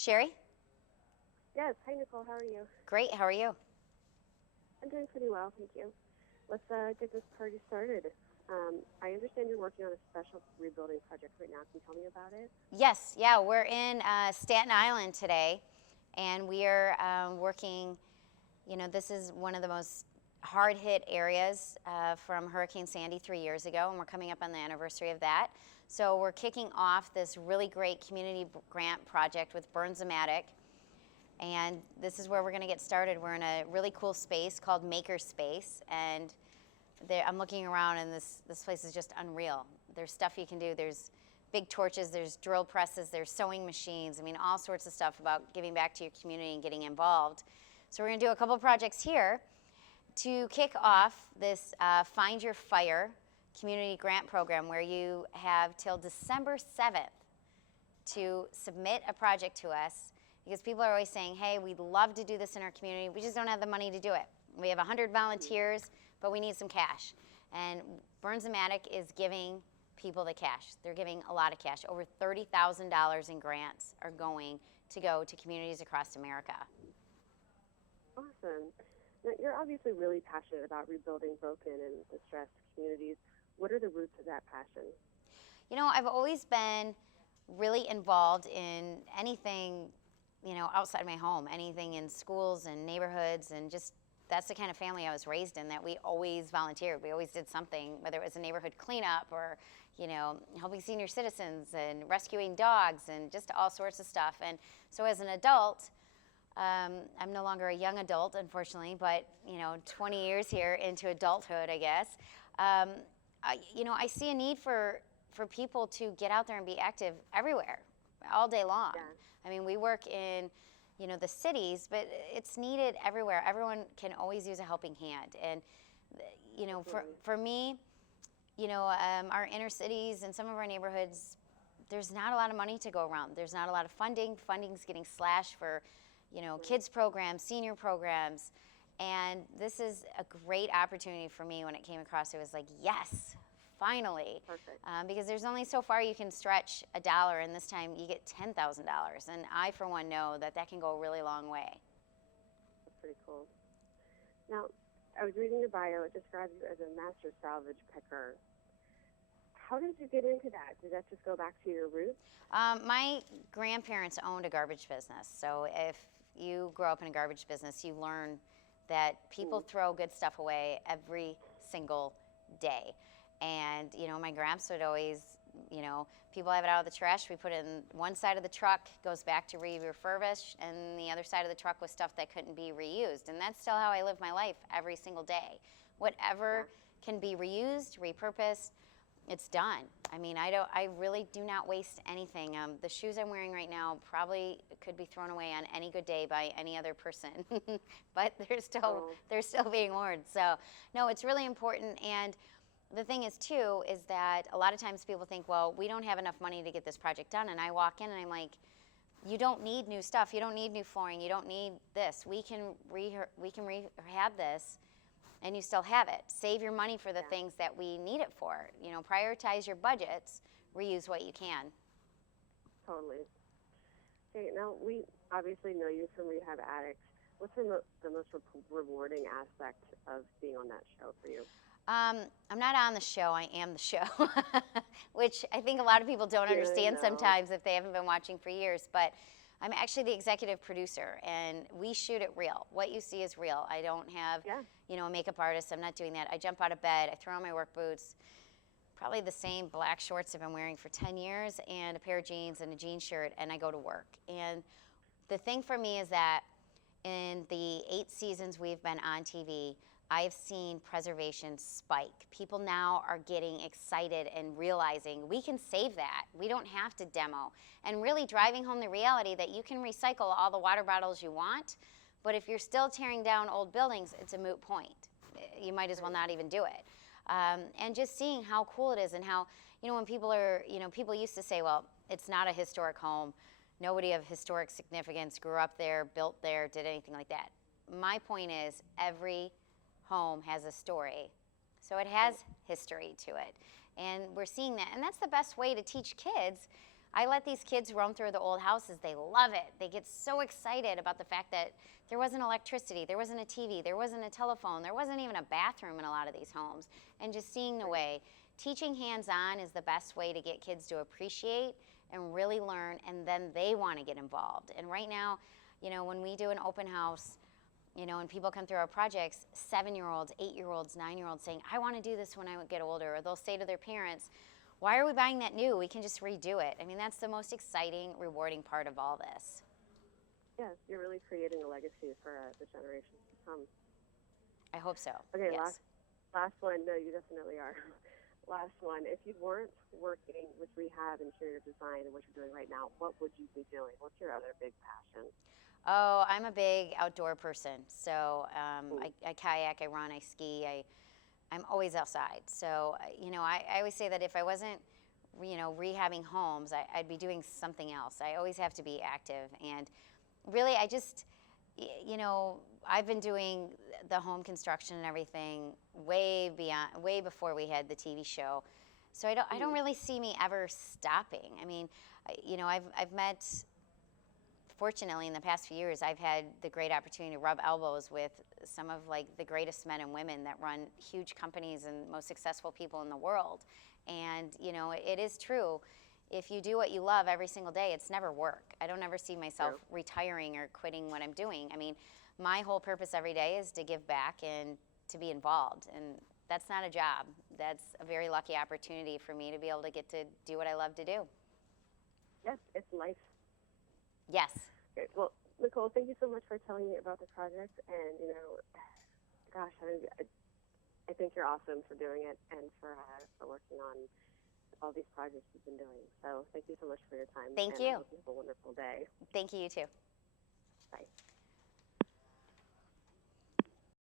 Sherry? Yes. Hi, Nicole. How are you? Great, how are you? I'm doing pretty well, thank you. Let's get this party started. I understand you're working on a special rebuilding project right now. Can you tell me about it? Yes, yeah, we're in Staten Island today, and we are working. This is one of the most hard hit areas from Hurricane Sandy 3 years ago, and we're coming up on the anniversary of that. So we're kicking off this really great community grant project with Burns-O-Matic, and this is where we're going to get started. We're in a really cool space called Maker Space, and I'm looking around, and this place is just unreal. There's stuff you can do. There's big torches, there's drill presses, there's sewing machines. I mean, all sorts of stuff about giving back to your community and getting involved. So we're going to do a couple projects here to kick off this Find Your Fire community grant program, where you have till December 7th to submit a project to us, because people are always saying, hey, we'd love to do this in our community, we just don't have the money to do it. We have 100 volunteers, but we need some cash. And Burns-O-Matic is giving people the cash. They're giving a lot of cash. Over $30,000 in grants are going to go to communities across America. Awesome. Now, you're obviously really passionate about rebuilding broken and distressed communities. What are the roots of that passion? I've always been really involved in anything, outside my home, anything in schools and neighborhoods, and just that's the kind of family I was raised in, that we always volunteered. We always did something, whether it was a neighborhood cleanup or, helping senior citizens and rescuing dogs and just all sorts of stuff. And so as an adult, I'm no longer a young adult, unfortunately, but, 20 years here into adulthood, I guess. I see a need for people to get out there and be active everywhere, all day long. Yeah. I mean, we work in the cities, but it's needed everywhere. Everyone can always use a helping hand. And, for me, our inner cities and some of our neighborhoods, there's not a lot of money to go around. There's not a lot of funding. Funding's getting slashed for, kids programs, senior programs. And this is a great opportunity for me. When it came across, it was like, yes, finally. Perfect. Because there's only so far you can stretch a dollar, and this time you get $10,000. And I, for one, know that can go a really long way. That's pretty cool. Now, I was reading your bio. It describes you as a master salvage picker. How did you get into that? Did that just go back to your roots? My grandparents owned a garbage business. So if you grow up in a garbage business, you learn that people throw good stuff away every single day. And, my gramps would always, people have it out of the trash. We put it in one side of the truck, goes back to refurbish, and the other side of the truck was stuff that couldn't be reused. And that's still how I live my life every single day. Whatever can be reused, repurposed, it's done. I mean, I really do not waste anything. The shoes I'm wearing right now probably could be thrown away on any good day by any other person, but they're still being worn. So, no, it's really important. And the thing is, too, is that a lot of times people think, well, we don't have enough money to get this project done. And I walk in and I'm like, you don't need new stuff. You don't need new flooring. You don't need this. We can rehab this, and you still have it. Save your money for the things that we need it for. Prioritize your budgets. Reuse what you can. Totally. Okay, now we obviously know you from Rehab Addict. What's the most rewarding aspect of being on that show for you? I'm not on the show, I am the show, which I think a lot of people don't understand sometimes if they haven't been watching for years, but I'm actually the executive producer, and we shoot it real. What you see is real. I don't have, a makeup artist. I'm not doing that. I jump out of bed, I throw on my work boots, probably the same black shorts I've been wearing for 10 years, and a pair of jeans and a jean shirt, and I go to work. And the thing for me is that in the 8 seasons we've been on TV, I've seen preservation spike. People now are getting excited and realizing we can save that. We don't have to demo. And really driving home the reality that you can recycle all the water bottles you want, but if you're still tearing down old buildings, it's a moot point. You might as well not even do it. And just seeing how cool it is, and how, when people people used to say, well, it's not a historic home. Nobody of historic significance grew up there, built there, did anything like that. My point is, every home has a story, so it has history to it, and we're seeing that. And that's the best way to teach kids I let these kids roam through the old houses. They love it. They get so excited about the fact that there wasn't electricity, there wasn't a TV, there wasn't a telephone, there wasn't even a bathroom in a lot of these homes. And just seeing the way, teaching hands-on is the best way to get kids to appreciate and really learn, and then they want to get involved. And right now, when we do an open house, and people come through our projects, 7-year-olds, 8-year-olds, 9-year-olds saying, I want to do this when I get older. Or they'll say to their parents, why are we buying that new? We can just redo it. I mean, that's the most exciting, rewarding part of all this. Yes, you're really creating a legacy for the generations to come. I hope so. Okay, yes. last one. No, you definitely are. Last one. If you weren't working with rehab, interior design, and what you're doing right now, what would you be doing? What's your other big passion? Oh, I'm a big outdoor person. So I kayak, I run, I ski, I'm always outside. So, I always say that if I wasn't, rehabbing homes, I'd be doing something else. I always have to be active. And really, I've been doing the home construction and everything way before we had the TV show. So I don't really see me ever stopping. I mean, I've met, fortunately, in the past few years, I've had the great opportunity to rub elbows with some of the greatest men and women that run huge companies and most successful people in the world. And, it is true. If you do what you love every single day, it's never work. I don't ever see myself retiring or quitting what I'm doing. I mean, my whole purpose every day is to give back and to be involved. And that's not a job. That's a very lucky opportunity for me to be able to get to do what I love to do. Yes, it's life. Yes. Okay, well, Nicole, thank you so much for telling me about the project. And, gosh, I think you're awesome for doing it and for working on all these projects you've been doing. So thank you so much for your time. Thank and you. I hope you have a wonderful day. Thank you, you too.